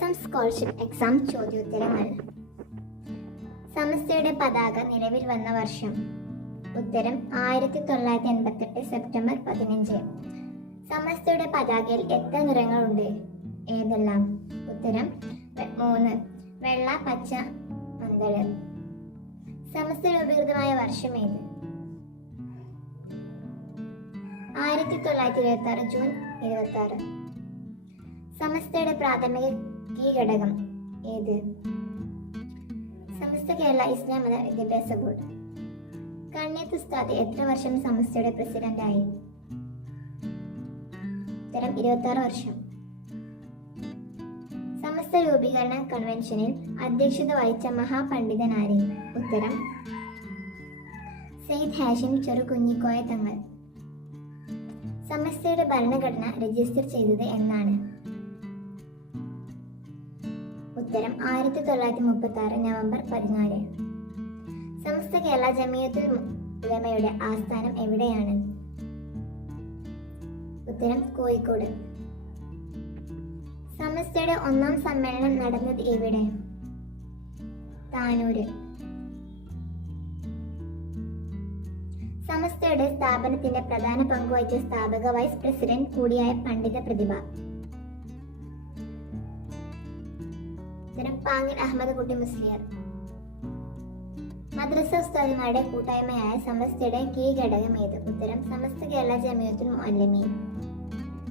Tourism scholarship exam ചോദ്യോത്തരങ്ങൾ. സമസ്തയുടെ പതാക നിലവിൽ വന്ന വർഷം. ഉത്തരം 1988 സെപ്റ്റംബർ 15. സമസ്തയുടെ പതാകയിൽ എത്ര നിറങ്ങളുണ്ട്? ഏതെല്ലാം? ഉത്തരം 3. വെള്ള, പച്ച, മഞ്ഞൾ. സമസ്ത രൂപീകൃതമായ വർഷം ഏത്? 1926 ജൂൺ 26. സമസ്തയുടെ പ്രാഥമിക കീഴ്ഘടകം ഏത്? സമസ്ത കേരള ഇസ്ലാം മത വിദ്യാഭ്യാസ ബോർഡ്. കണ്ണിയത്ത് ഉസ്താദ് എത്ര വർഷം സമസ്തയുടെ പ്രസിഡന്റായി? ഉത്തരം 26 വർഷം. സമസ്ത രൂപീകരണ കൺവെൻഷനിൽ അധ്യക്ഷത വഹിച്ച മഹാപണ്ഡിതൻ ആര്? ഉത്തരം സയ്യിദ് ഹാഷിം ചെറുകുഞ്ഞിക്കോയ തങ്ങൾ. സമസ്തയുടെ ഭരണഘടന രജിസ്റ്റർ ചെയ്തത് എന്നാണ്? ഉത്തരം 1936 നവംബർ 14. സമസ്ത കേരള ജമിയത്തുൽ ഉലമയുടെ ആസ്ഥാനം എവിടെയാണ്? ഉത്തരം കോഴിക്കോട്. സമസ്തയുടെ ഒന്നാം സമ്മേളനം നടന്നത് എവിടെ? താനൂര്. സമസ്തയുടെ സ്ഥാപനത്തിന്റെ പ്രധാന പങ്കുവഹിച്ച സ്ഥാപക വൈസ് പ്രസിഡന്റ് കൂടിയായ പണ്ഡിത പ്രതിഭ? ഉത്തരം പാങ്ങിൽ അഹമ്മദ് കുട്ടി മുസ്ലിയാർ. മദ്രസ ഉസ്താദുമാരുടെ കൂട്ടായ്മയായ സമസ്തയുടെ കീഴ്ഘടകം ഏത്? ഉത്തരം സമസ്ത കേരള ജമിയത്തുൽ മുഅല്ലിമീൻ.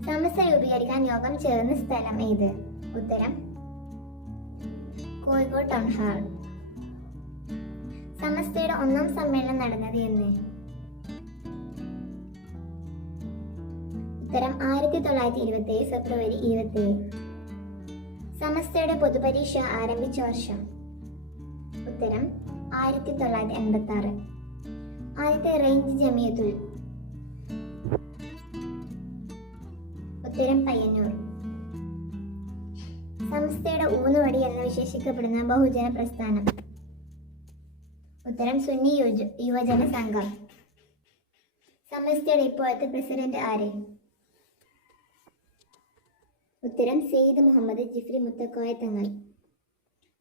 സമസ്ത രൂപീകരിക്കാൻ യോഗം ചേർന്ന സ്ഥലം ഏത്? ഉത്തരം കോഴിക്കോട് ടൗൺ ഹാൾ. സമസ്തയുടെ ഒന്നാം സമ്മേളനം നടന്നത് എന്ന്? ഉത്തരം 1927 ഫെബ്രുവരി 27. സമസ്തയുടെ പൊതുപരീക്ഷ ആരംഭിച്ച വർഷം? ഉത്തരം 1986. ആദ്യത്തെ റേഞ്ച് ജമിയത്തുൽ? ഉത്തരം പയ്യന്നൂർ. സമസ്തയുടെ ഊന്നുവടി എന്ന് വിശേഷിക്കപ്പെടുന്ന ബഹുജന പ്രസ്ഥാനം? ഉത്തരം സുന്നി യുവജന സംഘം. സമസ്തയുടെ ഇപ്പോഴത്തെ പ്രസിഡന്റ് ആര്? ഉത്തരം സെയ്ദ് മുഹമ്മദ് ജിഫ്രി മുത്തക്കോയ തങ്ങൾ.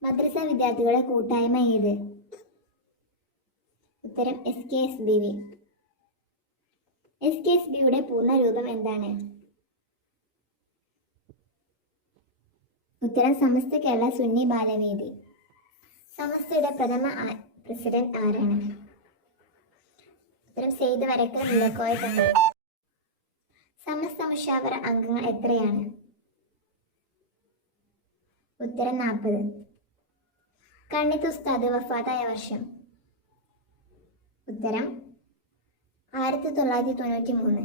മദ്രസ വിദ്യാർത്ഥികളുടെ കൂട്ടായ്മ ഏത്? ഉത്തരം SKSBV. SKSBയുടെ പൂർണ്ണ രൂപം എന്താണ്? ഉത്തരം സമസ്ത കേരള സുന്നി ബാലവേദി. സമസ്തയുടെ പ്രഥമ പ്രസിഡന്റ് ആരാണ്? ഉത്തരം സെയ്ദ് വരക്കൽ മുല്ലക്കോയ തങ്ങൾ. സമസ്ത മുഷാവറ അംഗങ്ങൾ എത്രയാണ്? ഉത്തരം 40. കണ്ണിയത്ത് ഉസ്താദ് വഫാത്തായ വർഷം? ഉത്തരം 1993.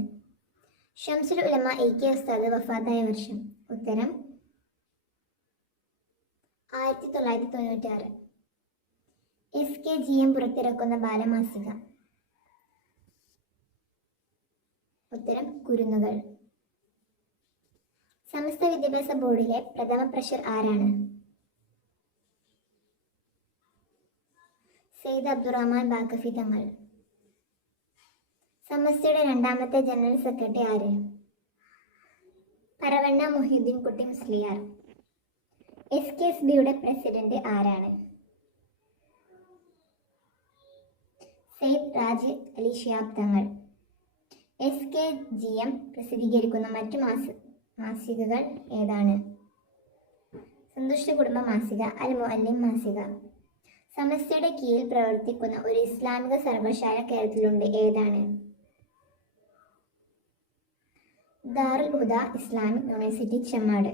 ഷംസുൽ ഉലമ AK ഉസ്താദ് വഫാത്തായ വർഷം? ഉത്തരം 1996. SKGM പുറത്തിറക്കുന്ന ബാലമാസിക? ഉത്തരം കുരുന്നുകൾ. സമസ്ത വിദ്യാഭ്യാസ ബോർഡിലെ പ്രഥമ പ്രഷർ ആരാണ്? സെയ്ദ് അബ്ദുറഹ്മാൻ ബാക്കഫി തങ്ങൾ. സമസ്തയുടെ രണ്ടാമത്തെ ജനറൽ സെക്രട്ടറി ആര്? പറവണ്ണ മുഹീദ്ദീൻ കുട്ടി മുസ്ലിയാർ. SKSBയുടെ പ്രസിഡന്റ് ആരാണ്? സെയ്ദ് റാജി അലി ഷിഹാബ് തങ്ങൾ. SKGM പ്രസിദ്ധീകരിക്കുന്ന മറ്റു മാസികകൾ ഏതാണ്? സന്തുഷ്ട കുടുംബ മാസിക, അൽ മുഅല്ലിം മാസിക. സമസ്തയുടെ കീഴിൽ പ്രവർത്തിക്കുന്ന ഒരു ഇസ്ലാമിക സർവകലാശാല കേരളത്തിലുണ്ട്, ഏതാണ്? ദാറുൽ ഹുദ ഇസ്ലാമിക് യൂണിവേഴ്സിറ്റി ചെമ്മാട്.